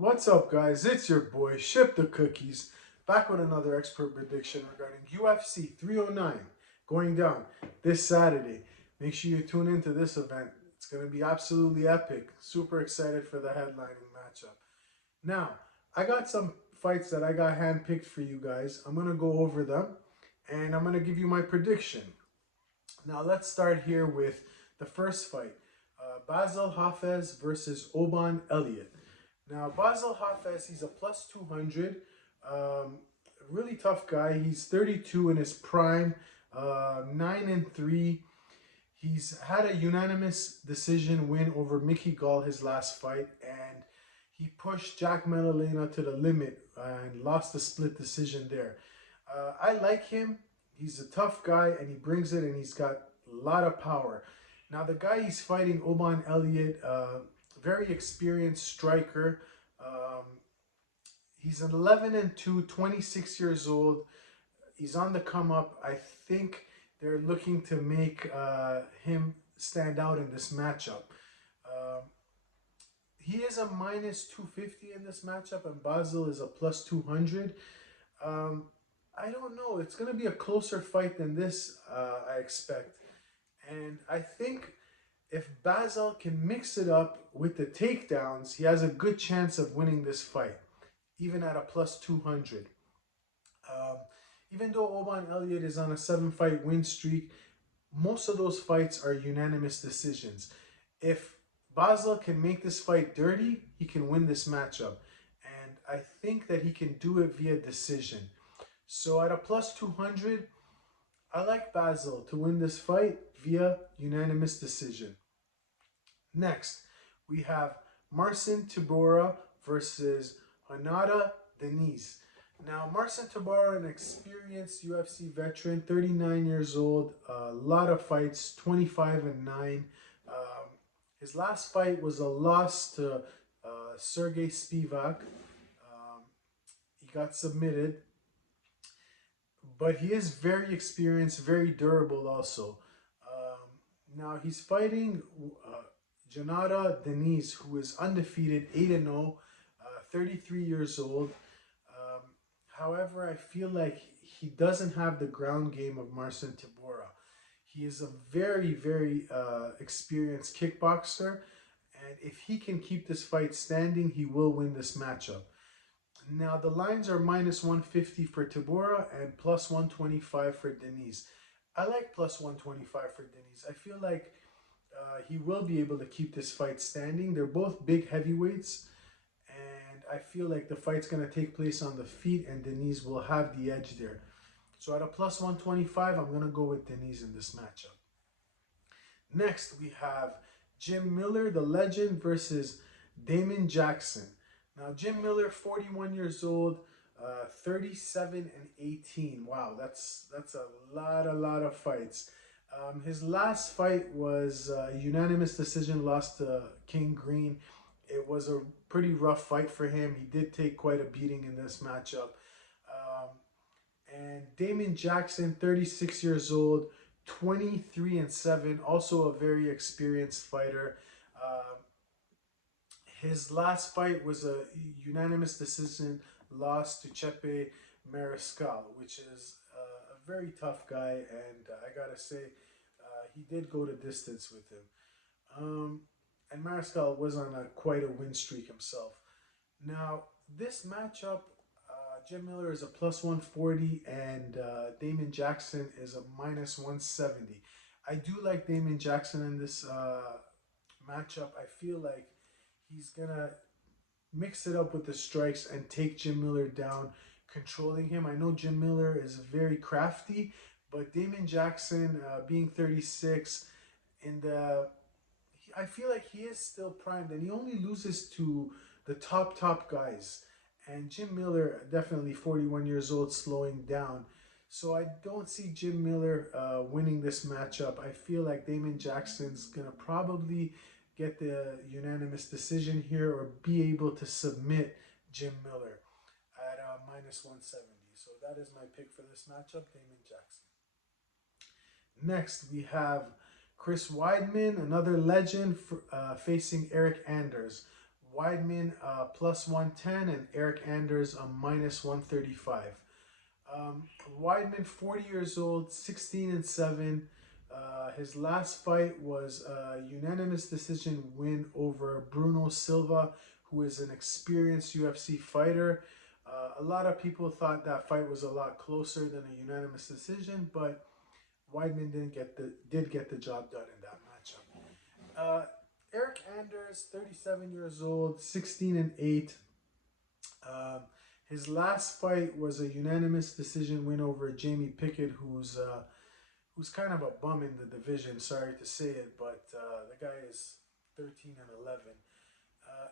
What's up, guys? It's your boy, Ship the Cookies, back with another expert prediction regarding UFC 309 going down this Saturday. Make sure you tune into this event. It's going to be absolutely epic. Super excited for the headlining matchup. Now, I got some fights that I got handpicked for you guys. I'm going to go over them and I'm going to give you my prediction. Now, let's start here with the first fight Basil Hafez versus Oban Elliott. Now, Basil Hafez, he's a plus 200. Um, really tough guy. He's 32 in his prime, 9-3. He's had a unanimous decision win over Mickey Gall his last fight, and he pushed Jack Maddalena to the limit and lost the split decision there. I like him. He's a tough guy, and he brings it, and he's got a lot of power. Now, the guy he's fighting, Oban Elliott, very experienced striker. Um, he's an 11-2, 26 years old. He's on the come up. I think they're looking to make him stand out in this matchup. Um, he is a minus 250 in this matchup, and Basil is a plus 200. Um, I don't know. It's going to be a closer fight than this, I expect. And I think if Basil can mix it up with the takedowns, he has a good chance of winning this fight, even at a plus 200. Um, Even though Oban Elliott is on a 7-fight win streak, most of those fights are unanimous decisions. If Basil can make this fight dirty, he can win this matchup. And I think that he can do it via decision. So at a plus 200, I like Basil to win this fight via unanimous decision. Next, we have Marcin Tybura versus Hanada Denise. Now, Marcin Tybura, an experienced UFC veteran, 39 years old, a lot of fights, 25-9. His last fight was a loss to Sergey Spivak. He got submitted, but he is very experienced, very durable also. Now he's fighting Janata Denise, who is undefeated, 8-0, 33 years old. However, I feel like he doesn't have the ground game of Marcin Tybura. He is a very, very experienced kickboxer, and if he can keep this fight standing, he will win this matchup. Now, the lines are minus 150 for Tybura and plus 125 for Denise. I like plus 125 for Denise. I feel like he will be able to keep this fight standing. They're both big heavyweights, and I feel like the fight's going to take place on the feet, and Denise will have the edge there. So at a plus 125, I'm going to go with Denise in this matchup. Next, we have Jim Miller, the legend, versus Damon Jackson. Now, Jim Miller, 41 years old, 37-18. Wow, that's a lot of fights. His last fight was a unanimous decision, lost to King Green. It was a pretty rough fight for him. He did take quite a beating in this matchup. And Damon Jackson, 36 years old, 23-7, also a very experienced fighter. His last fight was a unanimous decision loss to Stipe Miocic, which is a very tough guy, and I gotta say, he did go the distance with him. And Miocic was on quite a win streak himself. Now, this matchup, Jim Miller is a plus 140 and Damon Jackson is a minus 170. I do like Damon Jackson in this matchup. I feel like he's going to mix it up with the strikes and take Jim Miller down, controlling him. I know Jim Miller is very crafty, but Damon Jackson, being 36, I feel like he is still primed, and he only loses to the top guys. And Jim Miller, definitely 41 years old, slowing down. So I don't see Jim Miller winning this matchup. I feel like Damon Jackson's going to probably get the unanimous decision here or be able to submit Jim Miller at minus 170. So that is my pick for this matchup, Damon Jackson. Next, we have Chris Weidman, another legend, facing Eric Anders. Weidman plus 110 and Eric Anders a minus 135. Weidman, 40 years old, 16-7. His last fight was a unanimous decision win over Bruno Silva, who is an experienced UFC fighter. A lot of people thought that fight was a lot closer than a unanimous decision, but Weidman did get the job done in that matchup. Eric Anders, 37 years old, 16-8. Um, his last fight was a unanimous decision win over Jamie Pickett, who's kind of a bum in the division. Sorry to say it, but the guy is 13-11.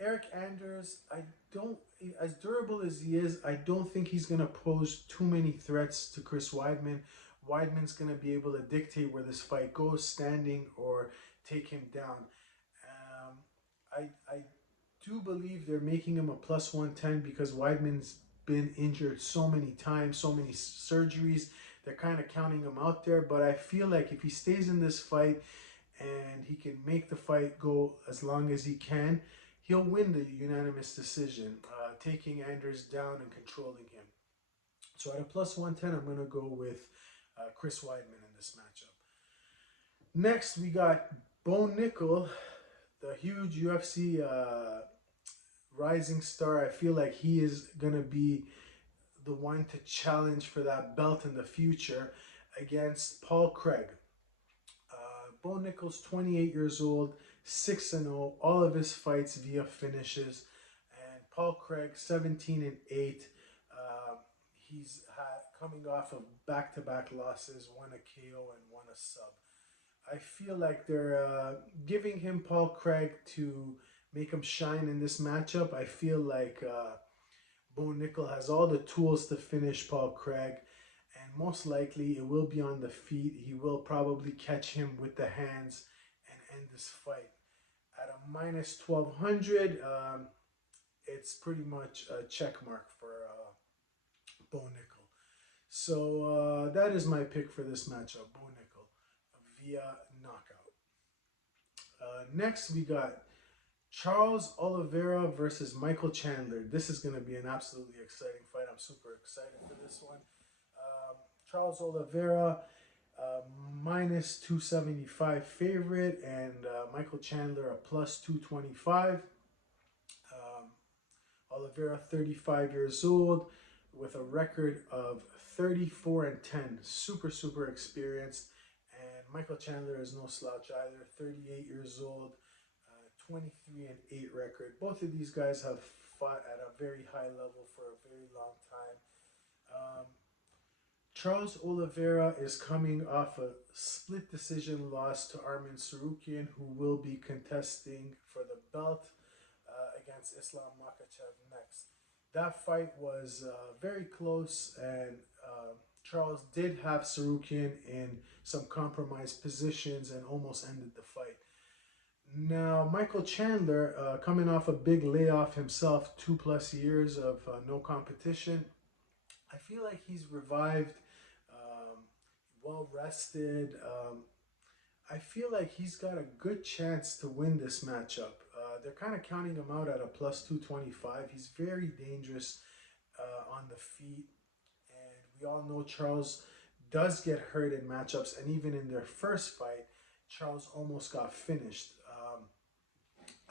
Eric Anders, I don't, as durable as he is, I don't think he's going to pose too many threats to Chris Weidman. Weidman's going to be able to dictate where this fight goes, standing or take him down. I do believe they're making him a plus 110 because Weidman's been injured so many times, so many surgeries. They're kind of counting him out there, but I feel like if he stays in this fight and he can make the fight go as long as he can, he'll win the unanimous decision, taking Anders down and controlling him. So at a plus 110, I'm going to go with Chris Weidman in this matchup. Next, we got Bo Nickel, the huge UFC rising star. I feel like he is going to be the one to challenge for that belt in the future against Paul Craig. Bo Nickel's 28 years old, 6-0, all of his fights via finishes. And Paul Craig, 17-8. He's coming off of back-to-back losses, one a KO and one a sub. I feel like they're giving him Paul Craig to make him shine in this matchup. I feel like Bo Nickel has all the tools to finish Paul Craig, and most likely it will be on the feet. He will probably catch him with the hands and end this fight. At a minus 1200, it's pretty much a check mark for Bo Nickel. So that is my pick for this matchup, Bo Nickel, via knockout. Next, we got Charles Oliveira versus Michael Chandler. This is going to be an absolutely exciting fight. I'm super excited for this one. Charles Oliveira, minus 275 favorite, and Michael Chandler a plus 225. Oliveira, 35 years old, with a record of 34-10. Super experienced. And Michael Chandler is no slouch either. 38 years old, 23-8 record. Both of these guys have fought at a very high level for a very long time. Charles Oliveira is coming off a split decision loss to Arman Tsarukyan, who will be contesting for the belt against Islam Makhachev next. That fight was very close, and Charles did have Tsarukyan in some compromised positions and almost ended the fight. Now, Michael Chandler, coming off a big layoff himself, 2+ years of no competition, I feel like he's revived, well rested. I feel like he's got a good chance to win this matchup. They're kind of counting him out at a plus 225. He's very dangerous on the feet, and we all know Charles does get hurt in matchups, and even in their first fight, Charles almost got finished.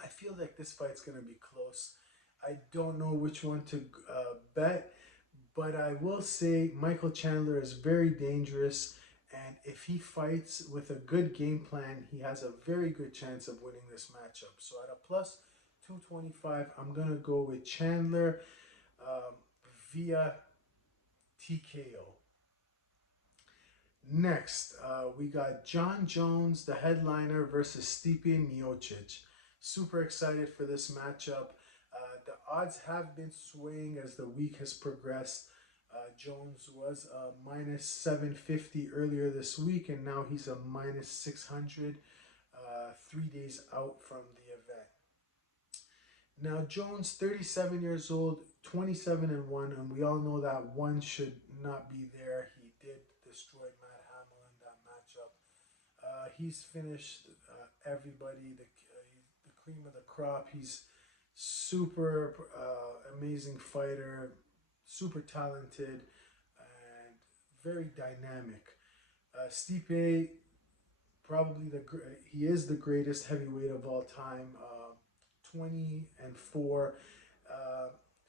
I feel like this fight's going to be close. I don't know which one to bet, but I will say Michael Chandler is very dangerous, and if he fights with a good game plan, he has a very good chance of winning this matchup. So at a plus 225, I'm going to go with Chandler via TKO. Next, we got Jon Jones, the headliner, versus Stipe Miocic. Super excited for this matchup. The odds have been swaying as the week has progressed. Jones was a minus 750 earlier this week, and now he's a minus 600 3 days out from the event. Now, Jones, 37 years old, 27-1, and we all know that one should not be there. He did destroy Matt Hamill in that matchup. He's finished everybody, the cream of the crop. He's super amazing fighter, super talented, and very dynamic. Stipe, probably he is the greatest heavyweight of all time. 20-4,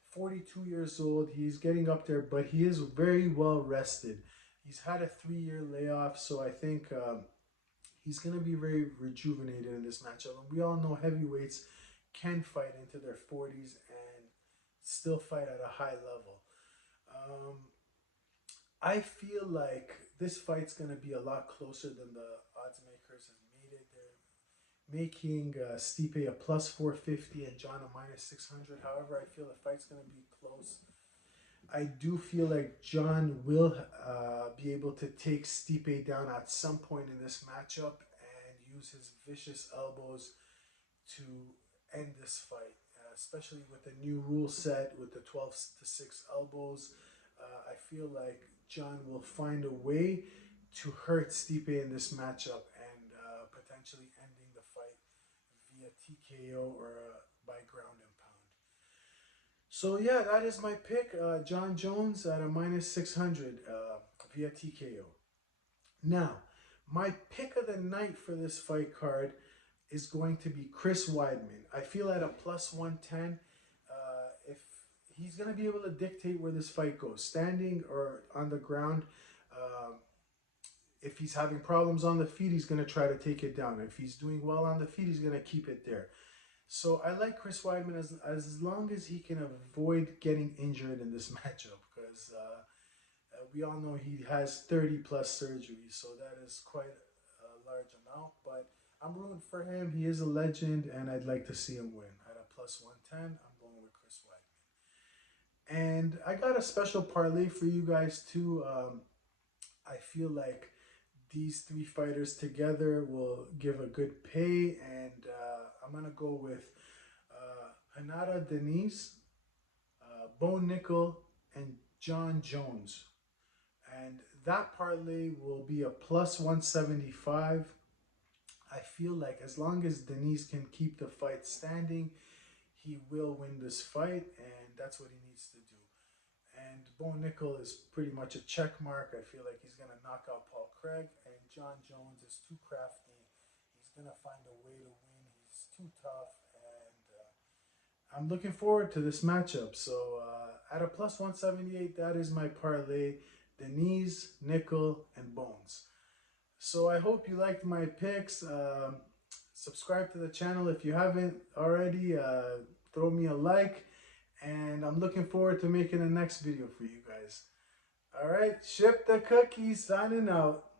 42 years old. He's getting up there, but he is very well rested. He's had a 3-year layoff, so I think he's going to be very rejuvenated in this matchup. And we all know heavyweights can fight into their 40s and still fight at a high level. Um, I feel like this fight's going to be a lot closer than the odds makers have made it. They're making Stipe a plus 450 and Jon a minus 600. However, I feel the fight's going to be close. I do feel like Jon will be able to take Stipe down at some point in this matchup and use his vicious elbows to end this fight, especially with the new rule set with the 12-6 elbows. I feel like Jon will find a way to hurt Stipe in this matchup and potentially ending the fight via TKO or by ground and pound. So yeah, that is my pick. Jon Jones at a minus 600 via TKO. Now, my pick of the night for this fight card is going to be Chris Weidman. I feel at a plus 110, if he's going to be able to dictate where this fight goes, standing or on the ground. If he's having problems on the feet, he's going to try to take it down. If he's doing well on the feet, he's going to keep it there. So I like Chris Weidman as long as he can avoid getting injured in this matchup, because we all know he has 30 plus surgeries, so that is quite a large amount. But I'm rooting for him. He is a legend, and I'd like to see him win. At a plus 110, I'm going with Chris Weidman. And I got a special parlay for you guys too. I feel like these three fighters together will give a good pay, and I'm gonna go with Hanada Denise, Bo Nickel, and Jon Jones. And that parlay will be a plus 175. I feel like as long as Denise can keep the fight standing, he will win this fight, and that's what he needs to do. And Bo Nickel is pretty much a check mark. I feel like he's going to knock out Paul Craig, and Jon Jones is too crafty. He's going to find a way to win. He's too tough, and I'm looking forward to this matchup. So at a plus 178, that is my parlay. Denise, Nickel, and Bones. So I hope you liked my picks. Subscribe to the channel if you haven't already. Throw me a like. And I'm looking forward to making the next video for you guys. All right, Ship the Cookie signing out.